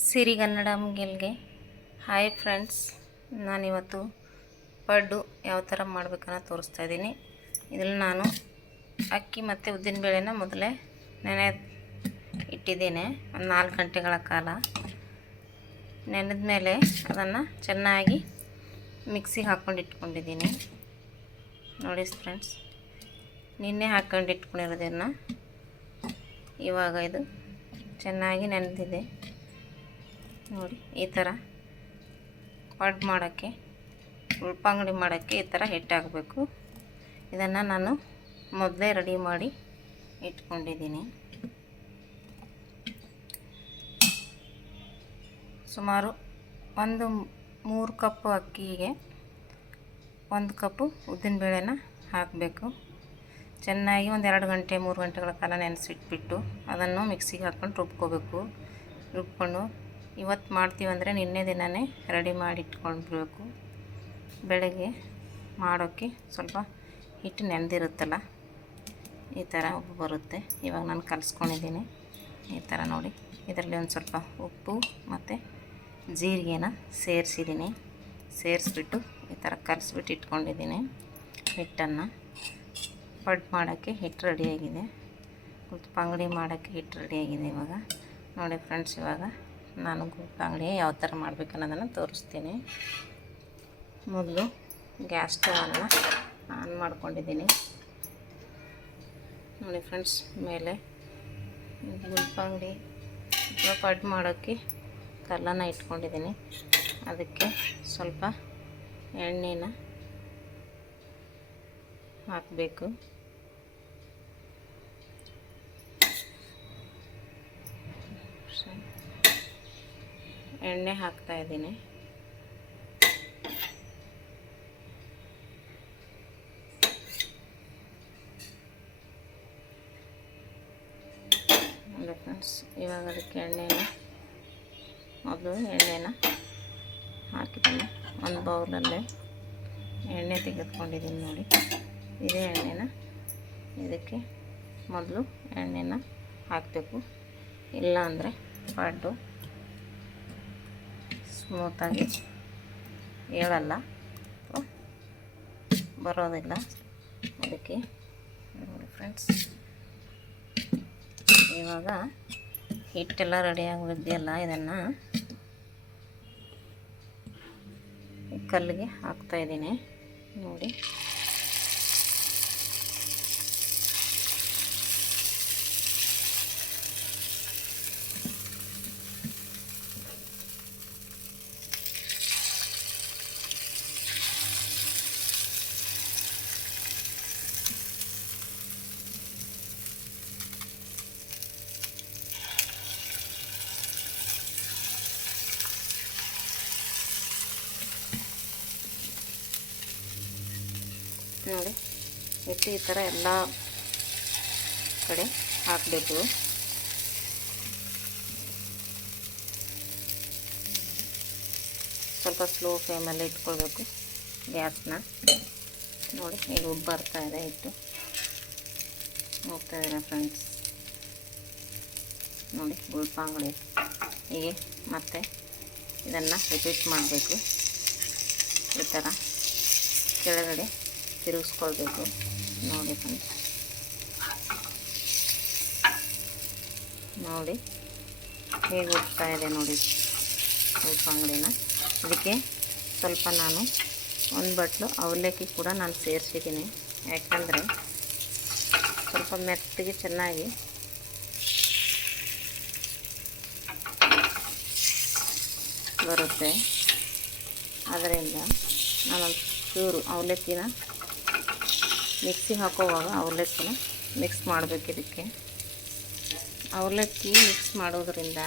ಸಿರಿಗನ್ನಡಂಗೆಲ್ಗೆ hi friends, ನಾನಿವತ್ತು ಪಡ್ಡು ಯಾವ ಥರ ಮಾಡಬೇಕನ್ನ ತೋರಿಸ್ತಾ ಇದ್ದೀನಿ. ಇದರಲ್ಲಿ ನಾನು ಅಕ್ಕಿ ಮತ್ತು ಉದ್ದಿನಬೇಳೆನ ಮೊದಲೇ ನೆನೆ ಇಟ್ಟಿದ್ದೇನೆ. ಒಂದು 4 ಗಂಟೆಗಳ ಕಾಲ ನೆನೆದ ಮೇಲೆ ಅದನ್ನು ಚೆನ್ನಾಗಿ ಮಿಕ್ಸಿಗೆ ಹಾಕ್ಕೊಂಡು ಇಟ್ಕೊಂಡಿದ್ದೀನಿ. ನೋಡಿ ಫ್ರೆಂಡ್ಸ್, ನಿನ್ನೆ ಹಾಕ್ಕೊಂಡು ಇಟ್ಕೊಂಡಿರೋದನ್ನು ಇವಾಗ ಇದು ಚೆನ್ನಾಗಿ ನೆನೆದಿದೆ. ನೋಡಿ, ಈ ಥರ ಪಡ್ಡು ಮಾಡೋಕ್ಕೆ, ಉಳ್ಪಂಗಡಿ ಮಾಡೋಕ್ಕೆ ಈ ಥರ ಹಿಟ್ಟಾಗಬೇಕು. ಇದನ್ನು ನಾನು ಮೊದಲೇ ರೆಡಿ ಮಾಡಿ ಇಟ್ಕೊಂಡಿದ್ದೀನಿ. ಸುಮಾರು 3 ಕಪ್ಪು ಅಕ್ಕಿಗೆ 1 ಕಪ್ಪು ಉದ್ದಿನಬೇಳೆನ ಹಾಕಬೇಕು. ಚೆನ್ನಾಗಿ 2 ಗಂಟೆ 3 ಗಂಟೆಗಳ ಕಾಲ ನೆನೆಸಿಟ್ಬಿಟ್ಟು ಅದನ್ನು ಮಿಕ್ಸಿಗೆ ಹಾಕ್ಕೊಂಡು ರುಬ್ಕೊಂಡು ಇವತ್ತು ಮಾಡ್ತೀವಂದರೆ ನಿನ್ನೆ ದಿನವೇ ರೆಡಿ ಮಾಡಿ ಇಟ್ಕೊಂಡ್ಬಿಡ್ಬೇಕು. ಬೆಳಗ್ಗೆ ಮಾಡೋಕ್ಕೆ ಸ್ವಲ್ಪ ಹಿಟ್ಟು ನೆನೆದಿರುತ್ತಲ್ಲ, ಈ ಥರ ಉಪ್ಪು ಬರುತ್ತೆ. ಇವಾಗ ನಾನು ಕಲಿಸ್ಕೊಂಡಿದ್ದೀನಿ. ಈ ಥರ ನೋಡಿ, ಇದರಲ್ಲಿ ಒಂದು ಸ್ವಲ್ಪ ಉಪ್ಪು ಮತ್ತು ಜೀರಿಗೆನ ಸೇರಿಸ್ಬಿಟ್ಟು ಈ ಥರ ಕಲಿಸ್ಬಿಟ್ಟು ಇಟ್ಕೊಂಡಿದ್ದೀನಿ. ಹಿಟ್ಟನ್ನು ಪಡ್ಡು ಮಾಡೋಕ್ಕೆ ಹಿಟ್ಟು ರೆಡಿಯಾಗಿದೆ. ಉಳ್ಪಂಗಡಿ ಮಾಡೋಕ್ಕೆ ಹಿಟ್ಟು ರೆಡಿಯಾಗಿದೆ. ಇವಾಗ ನೋಡಿ ಫ್ರೆಂಡ್ಸ್, ಇವಾಗ ನಾನು ಉಳ್ಪಂಗಡಿ ಯಾವ ಥರ ಮಾಡಬೇಕು ಅನ್ನೋದನ್ನು ತೋರಿಸ್ತೀನಿ. ಮೊದಲು ಗ್ಯಾಸ್ ಸ್ಟವನ್ನು ಆನ್ ಮಾಡ್ಕೊಂಡಿದ್ದೀನಿ. ನೋಡಿ ಫ್ರೆಂಡ್ಸ್, ಮೇಲೆ ಉಳ್ಪಂಗಡಿ ಅಥವಾ ಪಡ್ಡು ಮಾಡೋಕ್ಕೆ ಕಲ್ಲನ್ನು ಇಟ್ಕೊಂಡಿದ್ದೀನಿ. ಅದಕ್ಕೆ ಸ್ವಲ್ಪ ಎಣ್ಣೆನ ಹಾಕಬೇಕು. ಎಣ್ಣೆ ಹಾಕ್ತಾ ಇದ್ದೀನಿ. ನೋಡಿ ಫ್ರೆಂಡ್ಸ್, ಇವಾಗ ಅದಕ್ಕೆ ಮೊದಲು ಎಣ್ಣೆನ ಹಾಕಿದ್ದೀನಿ. ಒಂದು ಬೌಲಲ್ಲೇ ಎಣ್ಣೆ ತೆಗೆದುಕೊಂಡಿದ್ದೀನಿ. ನೋಡಿ, ಇದೇ ಎಣ್ಣೆನ ಇದಕ್ಕೆ ಮೊದಲು ಎಣ್ಣೆನ ಹಾಕಬೇಕು. ಇಲ್ಲ ಅಂದರೆ ಪಡ್ಡು ಸ್ಮೂತಾಗಿ ಏಳಲ್ಲ ಅಥವಾ ಬರೋದಿಲ್ಲ. ಅದಕ್ಕೆ ನೋಡಿ ಫ್ರೆಂಡ್ಸ್, ಇವಾಗ ಹಿಟ್ಟೆಲ್ಲ ರೆಡಿಯಾಗಿದೆಯಲ್ಲ, ಇದನ್ನು ಕಲ್ಲಿಗೆ ಹಾಕ್ತಾಯಿದ್ದೀನಿ. ನೋಡಿ, ಹಿಟ್ಟು ಈ ಥರ ಎಲ್ಲ ಕಡೆ ಹಾಕಬೇಕು. ಸ್ವಲ್ಪ ಸ್ಲೋ ಫ್ಲೇಮಲ್ಲಿ ಇಟ್ಕೊಳ್ಬೇಕು ಗ್ಯಾಸ್ನ. ನೋಡಿ, ಈಗ ಉಬ್ಬು ಬರ್ತಾಯಿದೆ, ಹಿಟ್ಟು ಹೋಗ್ತಾಯಿದೆ ಫ್ರೆಂಡ್ಸ್. ನೋಡಿ, ಉಳ್ಪಂಗಡಿ ಹೀಗೆ ಮತ್ತೆ ಇದನ್ನು ರಿಪೀಟ್ ಮಾಡಬೇಕು. ಈ ಥರ ಕೆಳಗಡೆ ತಿರುಗಿಸ್ಕೊಳ್ಬೇಕು. ನೋಡಿ ಫ್ರೆಂಡ್ಸ್, ನೋಡಿ ಹೇಗೆ ಹೋಗ್ತಾ ಇದೆ ನೋಡಿ ಉಳ್ಪಂಗಡಿನ. ಇದಕ್ಕೆ ಸ್ವಲ್ಪ ನಾನು 1 ಬಟ್ಲು ಅವಲಕ್ಕಿ ಕೂಡ ನಾನು ಸೇರಿಸಿದ್ದೀನಿ. ಯಾಕಂದರೆ ಸ್ವಲ್ಪ ಮೆತ್ತಗೆ ಚೆನ್ನಾಗಿ ಬರುತ್ತೆ. ಅದರಿಂದ ನಾನೊಂದು ಚೂರು ಅವಲಕ್ಕಿನ ಮಿಕ್ಸಿಗೆ ಹಾಕೋವಾಗ ಅವಲಕ್ಕಿನ ಮಿಕ್ಸ್ ಮಾಡಬೇಕು. ಇದಕ್ಕೆ ಅವಲಕ್ಕಿ ಮಿಕ್ಸ್ ಮಾಡೋದ್ರಿಂದ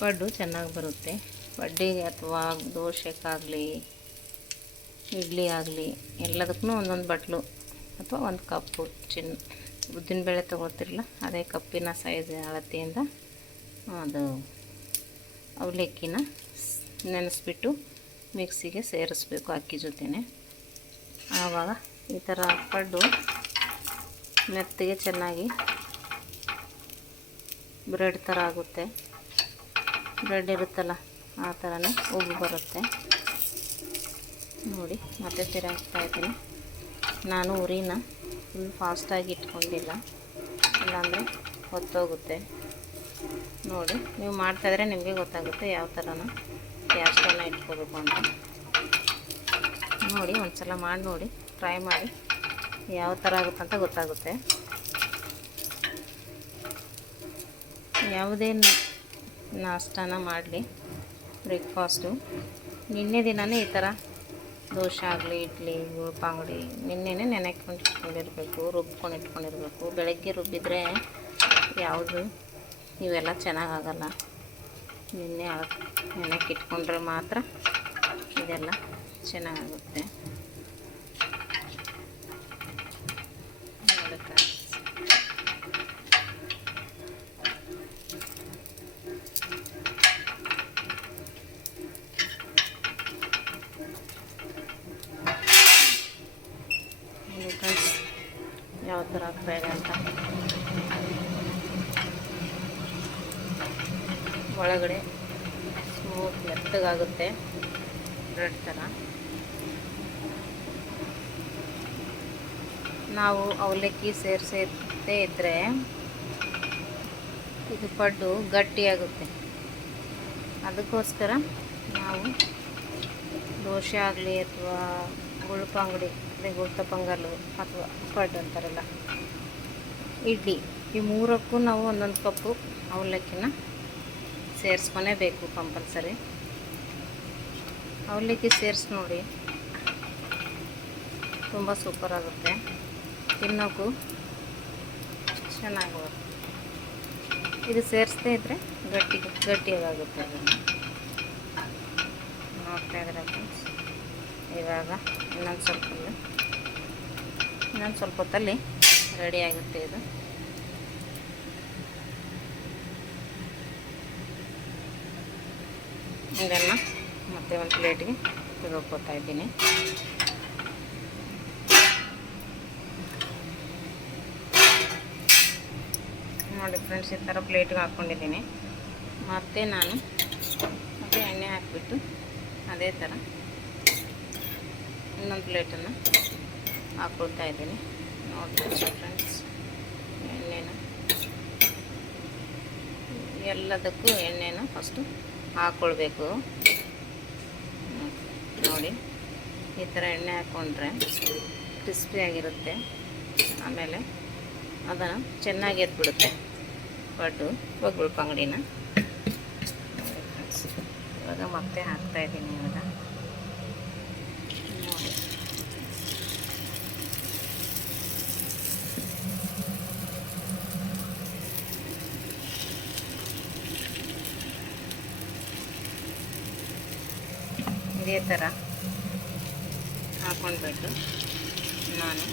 ಪಡ್ಡು ಚೆನ್ನಾಗಿ ಬರುತ್ತೆ. ಪಡ್ಡಿಗೆ ಅಥವಾ ದೋಸೆಗಾಗಲಿ ಇಡ್ಲಿ ಆಗಲಿ ಎಲ್ಲದಕ್ಕೂ 1 ಬಟ್ಲು ಅಥವಾ 1 ಕಪ್ಪು ಉದ್ದಿನಬೇಳೆ ತೊಗೊಳ್ತಿರಲ್ಲ, ಅದೇ ಕಪ್ಪಿನ ಸೈಜ್ ಅಳತೆಯಿಂದ ಅದು ಅವಲಕ್ಕಿನ ನೆನೆಸ್ಬಿಟ್ಟು ಮಿಕ್ಸಿಗೆ ಸೇರಿಸ್ಬೇಕು ಅಕ್ಕಿ ಜೊತೆನೆ. ಆವಾಗ ಈ ಥರ ಪಡ್ಡು ಮೆತ್ತಗೆ ಚೆನ್ನಾಗಿ ಬ್ರೆಡ್ ಥರ ಆಗುತ್ತೆ. ಬ್ರೆಡ್ ಇರುತ್ತಲ್ಲ ಆ ಥರನೇ ಉಬ್ಬು ಬರುತ್ತೆ ನೋಡಿ. ಮತ್ತೆ ತಿರುಗಿಸ್ತಾ ಇದ್ದೀನಿ. ನಾನು ಉರಿನ ಫುಲ್ ಫಾಸ್ಟಾಗಿ ಇಟ್ಕೊಂಡಿಲ್ಲ, ಇಲ್ಲಾಂದರೆ ಹೊತ್ತೋಗುತ್ತೆ. ನೋಡಿ, ನೀವು ಮಾಡ್ತಾಯಿದ್ರೆ ನಿಮಗೆ ಗೊತ್ತಾಗುತ್ತೆ ಯಾವ ಥರನ ಗ್ಯಾಸ್ಟನ್ನು ಇಟ್ಕೋಬೇಕು ಅಂತ. ನೋಡಿ, ಒಂದು ಸಲ ಮಾಡಿ ನೋಡಿ, ಟ್ರೈ ಮಾಡಿ, ಯಾವ ಥರ ಆಗುತ್ತಂತ ಗೊತ್ತಾಗುತ್ತೆ. ಯಾವುದೇ ನಾಷ್ಟಾನ ಮಾಡಲಿ, ಬ್ರೇಕ್ಫಾಸ್ಟು, ನಿನ್ನೆ ದಿನವೇ ಈ ಥರ ದೋಸೆ ಆಗಲಿ, ಇಡ್ಲಿ, ಉಳ್ಪಂಗಡಿ ನಿನ್ನೆನೇ ನೆನೆಕೊಂಡು ಇಟ್ಕೊಂಡಿರಬೇಕು, ರುಬ್ಕೊಂಡು ಇಟ್ಕೊಂಡಿರಬೇಕು. ಬೆಳಗ್ಗೆ ರುಬ್ಬಿದರೆ ಯಾವುದು ಇವೆಲ್ಲ ಚೆನ್ನಾಗಾಗಲ್ಲ. ನಿನ್ನೆ ನೆನೆಕ್ಕೆ ಇಟ್ಕೊಂಡ್ರೆ ಮಾತ್ರ ಇದೆಲ್ಲ ಚೆನ್ನಾಗಾಗುತ್ತೆ. ಯಾವ ಥರ ಆಗ್ತಾಯಿದೆ ಅಂತ. ಒಳಗಡೆ ಸ್ಮೂತ್ ಮೆತ್ತಗಾಗುತ್ತೆ ಬ್ರೆಡ್ ಥರ. ನಾವು ಅವಲಕ್ಕಿ ಸೇರಿಸದೇ ಇದ್ದರೆ ಇದು ಪಡ್ಡು ಗಟ್ಟಿಯಾಗುತ್ತೆ. ಅದಕ್ಕೋಸ್ಕರ ನಾವು ದೋಸೆ ಆಗಲಿ ಅಥವಾ ಗುಳ್ಪಂಗಡಿ ಅದೇ ಗುಳ್ತಪಂಗಲ್ಲು ಅಥವಾ ಪಡ್ಡು ಅಂತಾರಲ್ಲ, ಇಡ್ಲಿ, ಈ ಮೂರಕ್ಕೂ ನಾವು ಒಂದೊಂದು ಕಪ್ಪು ಅವಲಕ್ಕಿನ ಸೇರಿಸ್ಕೊಳೇಬೇಕು ಕಂಪಲ್ಸರಿ. ಅವಲಕ್ಕಿ ಸೇರಿಸಿ ನೋಡಿ, ತುಂಬ ಸೂಪರಾಗುತ್ತೆ, ತಿನ್ನೋಕ್ಕೂ ಚೆನ್ನಾಗುತ್ತೆ. ಇದು ಸೇರಿಸದೇ ಇದ್ದರೆ ಗಟ್ಟಿಯಾಗುತ್ತೆ. ಅದನ್ನು ನೋಡ್ತಾ ಇದ್ರೆ ಫ್ರೆಂಡ್ಸ್, ಇವಾಗ ಇನ್ನೊಂದು ಸ್ವಲ್ಪ ಹೊತ್ತಲ್ಲಿ ರೆಡಿಯಾಗುತ್ತೆ ಇದು. ಇದನ್ನು ಮತ್ತೆ ಒಂದು ಪ್ಲೇಟ್ಗೆ ತೆಗೆದುಕೊಳ್ತಾ ಇದ್ದೀನಿ. ನೋಡಿ ಫ್ರೆಂಡ್ಸ್, ಈ ಥರ ಪ್ಲೇಟ್ಗೆ ಹಾಕ್ಕೊಂಡಿದ್ದೀನಿ. ಮತ್ತು ನಾನು ಎಣ್ಣೆ ಹಾಕಿಬಿಟ್ಟು ಅದೇ ಥರ ಇನ್ನೊಂದು ಪ್ಲೇಟನ್ನು ಹಾಕ್ಕೊಳ್ತಾ ಇದ್ದೀನಿ. ನೋಡ್ತಾ ಫ್ರೆಂಡ್ಸ್, ಎಣ್ಣೆನ ಎಲ್ಲದಕ್ಕೂ ಎಣ್ಣೆನ ಫಸ್ಟು ಹಾಕ್ಕೊಳ್ಬೇಕು. ನೋಡಿ, ಈ ಥರ ಎಣ್ಣೆ ಹಾಕ್ಕೊಂಡ್ರೆ ಕ್ರಿಸ್ಪಿಯಾಗಿರುತ್ತೆ. ಆಮೇಲೆ ಅದನ್ನು ಚೆನ್ನಾಗಿ ಎದ್ಬಿಡುತ್ತೆ ಪಡ್ಡು ಗುಳ್ಪಂಗಡಿನ. ಇವಾಗ ಮತ್ತೆ ಹಾಕ್ತಾಯಿದ್ದೀನಿ. ಇವಾಗ ನೋಡಿ, ಇದೇ ಥರ ಹಾಕ್ಕೊಂಡ್ಬಿಟ್ಟು ನಾನು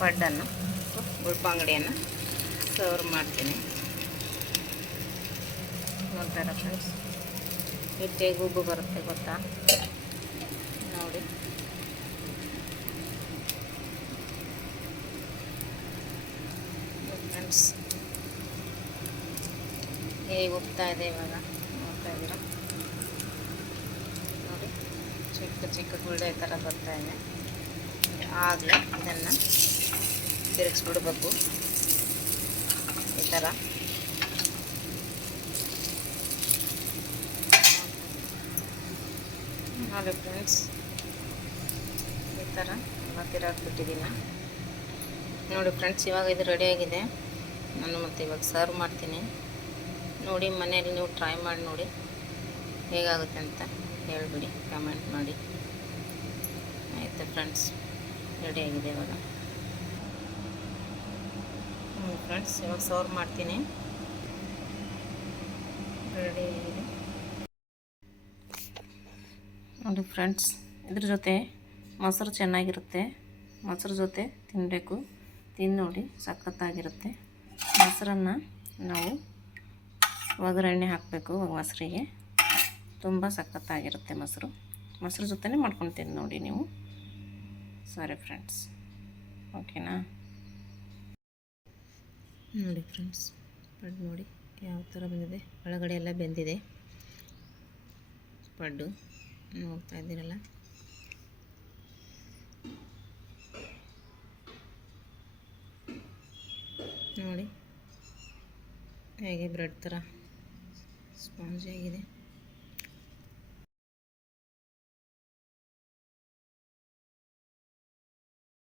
ಪಡ್ಡನ್ನು ಗುಳ್ಪಂಗಡಿಯನ್ನು ಸರ್ವ್ ಮಾಡ್ತೀನಿ. ನೋಡ್ತಾರ ಫ್ರೆಂಡ್ಸ್, ಹಿಟ್ಟಿಗೆ ಉಬ್ಬು ಬರುತ್ತೆ ಗೊತ್ತಾ? ನೋಡಿ, ಫ್ರೆಂಡ್ಸ್ ಹೇಗೆ ಉಬ್ತಾ ಇದೆ ಇವಾಗ ನೋಡ್ತಾ ಇದ್ದೀರಾ? ನೋಡಿ, ಚಿಕ್ಕ ಗುಳ್ಳೆ ಥರ ಬರ್ತಾ ಇದೆ. ಆಗಲೇ ಇದನ್ನು ತಿರುಗಿಸ್ಬಿಡ್ಬೇಕು ಈ ಥರ. ನೋಡಿ ಫ್ರೆಂಡ್ಸ್, ಈ ಥರ ಎಲ್ಲ ತಿರುಗಿಬಿಟ್ಟಿದ್ದೀನಿ. ನೋಡಿ ಫ್ರೆಂಡ್ಸ್, ಇವಾಗ ಇದು ರೆಡಿಯಾಗಿದೆ. ನಾನು ಮತ್ತೆ ಇವಾಗ ಸರ್ವ್ ಮಾಡ್ತೀನಿ. ನೋಡಿ, ಮನೆಯಲ್ಲಿ ನೀವು ಟ್ರೈ ಮಾಡಿ ನೋಡಿ, ಹೇಗಾಗುತ್ತೆ ಅಂತ ಹೇಳಿಬಿಡಿ, ಕಮೆಂಟ್ ಮಾಡಿ. ಆಯಿತು ಫ್ರೆಂಡ್ಸ್, ರೆಡಿಯಾಗಿದೆ ಇವಾಗ. ಫ್ರೆಂಡ್ಸ್, ಇವಾಗ ಸರ್ವ್ ಮಾಡ್ತೀನಿ. ರೆಡಿಯಾಗಿದೆ ನೋಡಿ ಫ್ರೆಂಡ್ಸ್. ಇದ್ರ ಜೊತೆ ಮೊಸರು ಚೆನ್ನಾಗಿರುತ್ತೆ. ಮೊಸರು ಜೊತೆ ತಿನ್ನಬೇಕು. ತಿಂದು ನೋಡಿ, ಸಖತ್ತಾಗಿರುತ್ತೆ. ಮೊಸರನ್ನು ನಾವು ಒಗ್ಗರಣೆ ಹಾಕಬೇಕು ಮೊಸರಿಗೆ. ತುಂಬ ಸಖತ್ತಾಗಿರುತ್ತೆ ಮೊಸರು ಜೊತೆನೇ ಮಾಡ್ಕೊಳ್ತೀನಿ ನೋಡಿ ನೀವು. ಸರಿ ಫ್ರೆಂಡ್ಸ್, ಓಕೆನಾ? ನೋಡಿ ಫ್ರೆಂಡ್ಸ್, ಪಡ್ಡು ನೋಡಿ ಯಾವ ಥರ ಬಂದಿದೆ, ಒಳಗಡೆ ಎಲ್ಲ ಬೆಂದಿದೆ ಪಡ್ಡು, ನೋಡ್ತಾ ಇದ್ದೀರಲ್ಲ. ನೋಡಿ ಹೇಗೆ ಬ್ರೆಡ್ ಥರ ಸ್ಪಾಂಜ್ ಆಗಿದೆ.